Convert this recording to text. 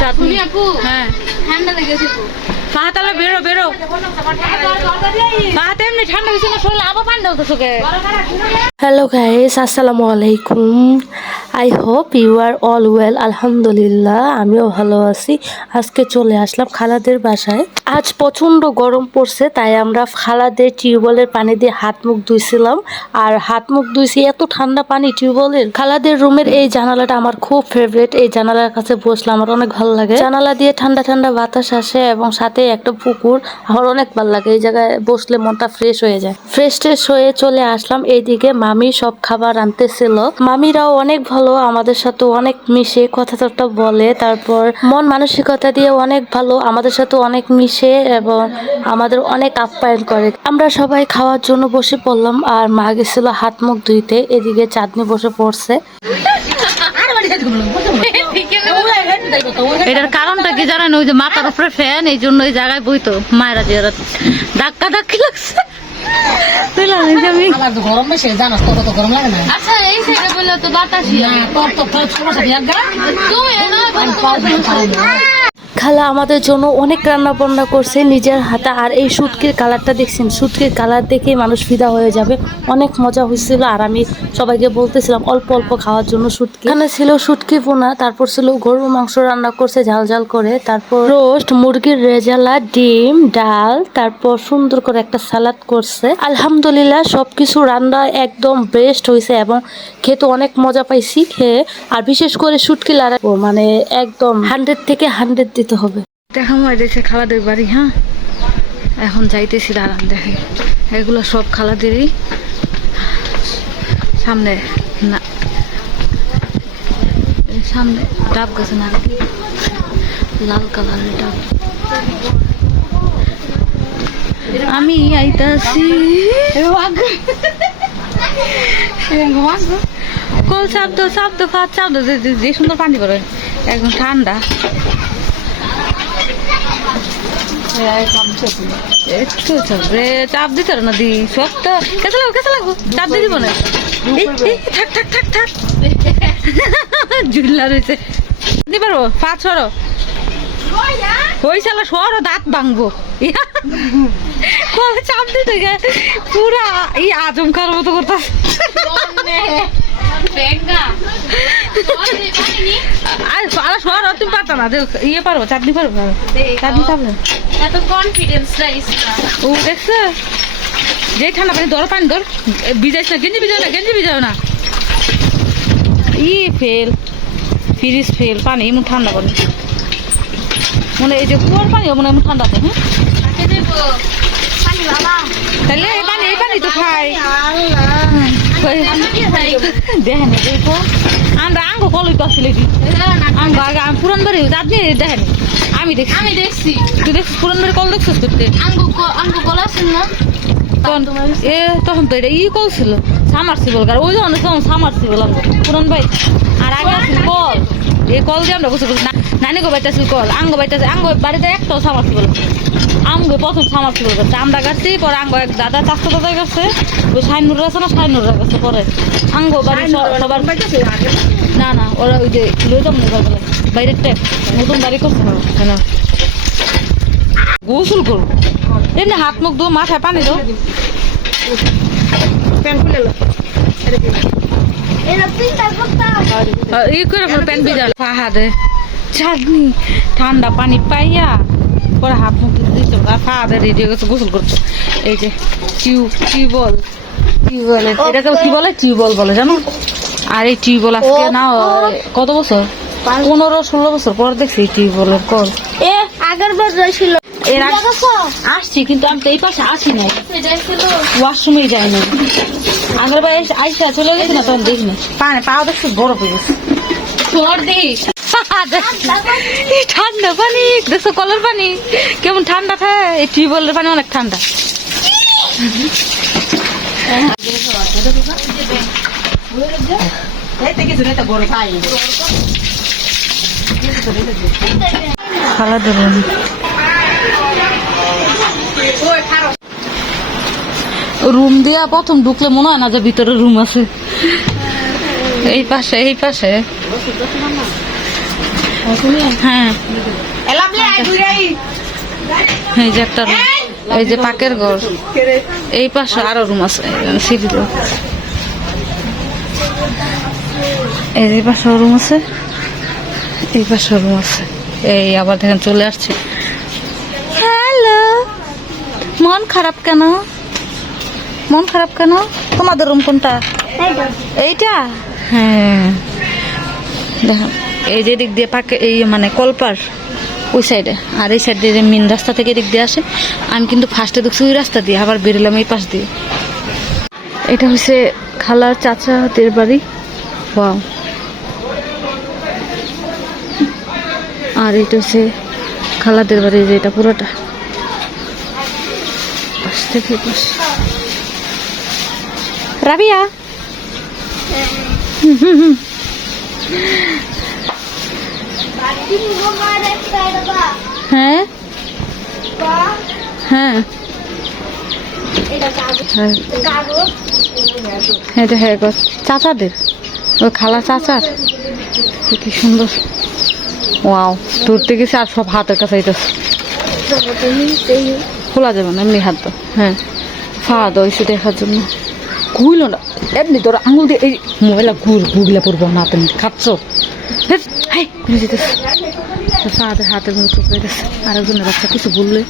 চাটনি হ্যাঁ ঠান্ডা লেগেছে পাহাতালে বেরো বেরো পাহাতে এমনি ঠান্ডা হয়েছে না শরীরে আবার ঠান্ডা হতো চোখে। হ্যালো গাইস, আসসালামু আলাইকুম। I hope you are all well. আলহামদুলিল্লাহ, আমিও ভালো আছি। আজকে চলে আসলাম খালাদের বাসায়। আজ প্রচণ্ড গরম পড়ছে, তাই আমরা খালাদের টিউবওয়েলের পানি দিয়ে হাত মুখ ধুইছিলাম। আর হাত মুখ ধুইছি এত ঠান্ডা পানি টিউবওয়েলের। খালাদের রুমের এই জানালাটা আমার খুব ফেভারিট। এই জানালার কাছে বসলে আমার অনেক ভালো লাগে। জানালা দিয়ে ঠান্ডা ঠান্ডা বাতাস আসে এবং সাথে একটা পুকুর। আমার অনেক ভালো লাগে, এই জায়গায় বসলে মনটা ফ্রেশ হয়ে যায়। ফ্রেশ হয়ে চলে আসলাম এইদিকে। মামি সব খাবার আনতেছিল। মামিরাও অনেক ভালো, আমাদের সাথে অনেক মিশে কথাটা বলে। তারপর মন মানসিকতা দিয়ে অনেক ভালো, আমাদের সাথে অনেক মিশে এবং আমাদের অনেক আপ্যায়ন করে। আমরা সবাই খাওয়ার জন্য বসে পড়লাম আর মা গেছিল হাত মুখ ধুইতে। এদিকে চাঁদনি বসে পড়ছে। এটার কারণটা কি জানেন? ওই যে মাথার উপরে ফ্যান, এই জন্য এই জায়গায় বইতো মায়েরা যে ধাক্কা ধাক্কি লাগছে। গরম বেশি জানাস তো কত গরম লাগে না। আচ্ছা এই সাইডে বললে তো বাতাস না, তোর তো সমস্যা দিয়ে খালা আমাদের জন্য অনেক রান্না বান্না করছে নিজের হাতে। আর এই শুটকির কালারটা দেখছেন, শুটকির কালার দেখে মানুষ ফিদা হয়ে যাবে। অনেক মজা হয়েছিল। আর আমি সবাইকে বলতেছিলাম অল্প অল্প খাওয়ার জন্য শুটকি। এখানে ছিল শুটকি ভুনা, তারপর ছিল গরুর মাংস রান্না করছে ঝাল ঝাল করে, তারপর রোস্ট, মুরগির রেজালা, ডিম, ডাল, তারপর সুন্দর করে একটা সালাদ করছে। আলহামদুলিল্লাহ সবকিছু রান্না একদম বেস্ট হয়েছে এবং খেতে অনেক মজা পাইছি খেয়ে। আর বিশেষ করে শুটকি লাড়া মানে একদম 100 থেকে 100 দিতে হবে। দেখা হয় দেখছে খালাদের বাড়ি। হ্যাঁ, এখন যাইতেছি, দাঁড়ান দেখে। এগুলো সব খালাদেরই। সামনে না, সামনে ডাব গাছে না, লাল কালারের ডাব। আমি আইতাছি কল চাপ দো ফাঁদ চাপ দো, যে সুন্দর পানি করে একদম ঠান্ডা। চাপ দিতে না দি সব তো কেসে লাগবো চাপ দিয়ে দিব না। থাক থাক থাক থাক ঝুল্লা রয়েছে দিতে পারবো। পাঁচ সরো ওই সালা সরো, দাঁত ভাঙবো। চাপ দিতে পুরা এই আজম খার মতো করতে। তুমি পারতো না, ইয়ে পারবো চাটনি পারবো, চাটনি পারবো। ও দেখছো যে ঠান্ডা পানি ধরো, পানি ধর, ভিজাইছ না, গেঞ্জি ভিজাও না। ই ফেল, ফ্রিজ ফেল, পানি এমন ঠান্ডা পানি মনে এই যে কুয়ার পানি মনে এমন ঠান্ডা তো। হ্যাঁ তাহলে এই পানি তো খাই। দেখেন আমরা আঙ্গ কলই তো আসলে আঙ্গ আগে পুরান বাড়ি আপনি দেখেন। আমি দেখছি তুই দেখছিস পুরান বাড়ি কল দেখছিস করতে আঙ্গু কল আসেন না তখন তো এটা ই কল ছিল সামারসিবল। আর ওই জন্য তখন সামারসিবল আঙ্গ পুরান বাড়ি। আর আগে আসছিল কল, এই কল দিয়ে আমরা গোসল করছি। নানি গো বাড়িতে আসছিল কল, আঙ্গ বাড়িতে আঙ্গ বাড়িতে একটাও সামারসিবল। আঙ্গ প্রথম সামারসিবল করছে, আমরা গাছি পরে আঙ্গ এক দাদা চাষতো দাদা গেছে, ওই সাইনুর আছে না, সাইনুররা গেছে পরে আঙ্গ বাড়ি সবার। না না ওরা ওই যে লই যাবো না বলে বাইরের ট্যাপ নতুন বাড়ি করছে না, গোসল করবো এমনি হাত মুখ দো, মাথায় পানি দো, ই করে প্যান্ট ভিজা ফাহাদে চাটনি ঠান্ডা পানি পাইয়া পরে হাত মুখ দিত। আর ফাহাদে রেডি হয়ে গেছে গোসল করতো। এই যে টিউবওয়েল এটাকে কি বলে, টিউবওয়েল বলে জানো। আর এই টিউবওয়েল আজকে না কত বছর, 15-16 বছর পর দেখছি টিউবওয়েলের কল। আগের বছর ছিল, এর আগে আসছি কিন্তু আমি তো এই পাশে আসি নাই, ওয়াশরুমে যাই না। আগের বার আইসা চলে গেছি না, তখন দেখিনি পানি পাওয়া দেখছি বরফ হয়ে গেছে। ঠান্ডা পানি দেখছো, কলের পানি কেমন ঠান্ডা থাকে, এই টিউবওয়েলের পানি অনেক ঠান্ডা। রুম দিয়া প্রথম ঢুকলে মনে হয় না যে ভিতরে রুম আছে। এই পাশে হ্যাঁ এই যে একটা room, এই যে পাকের ঘর, এই পাশে আরো রুম আছে সিঁড়ি দেওয়া। এই পাশে রুম আছে, এই পাশে রুম আছে। এই আবার দেখেন চলে আসছে। হ্যালো, মন খারাপ কেন? মন খারাপ কেন? তোমাদের রুম কোনটা? এইটা? হ্যাঁ দেখেন এই যে দিক দিয়ে পাকে এই মানে কলপার ওই সাইডে, আর এই সাইড দিয়ে মেন রাস্তা থেকে দিক দিয়ে আসে। আমি কিন্তু ফার্স্টে দেখছি ওই রাস্তা দিয়ে, আবার বেরোলাম এই পাশ দিয়ে। এটা হচ্ছে খালার চাচাদের বাড়ি। ওয়াও। আর এটা হচ্ছে খালাদের বাড়ি, যে এটা পুরোটা পাশ থেকে পাশ। রাবিয়া হ্যাঁ হ্যাঁ এটা হ্যাঁ গো চাচাদের, ওই খালা চাচার। কি সুন্দর। ওয়াও, ধরতে গেছে আর সব হাতের কাছে আইতেছে। খোলা যাবে না এমনি হাত দাও। হ্যাঁ খাওয়া দাওয়া হয়েছে দেখার জন্য। ঘুইল না এমনি তোর আঙুল দিয়ে এই ময়লা ঘুগলা পড়বো না, তুমি খাচ্ছ ঘুরে যেতেছে হাতের মধ্যে চোখ হয়ে গেছে। আরেকজনের বাচ্চা কিছু বললে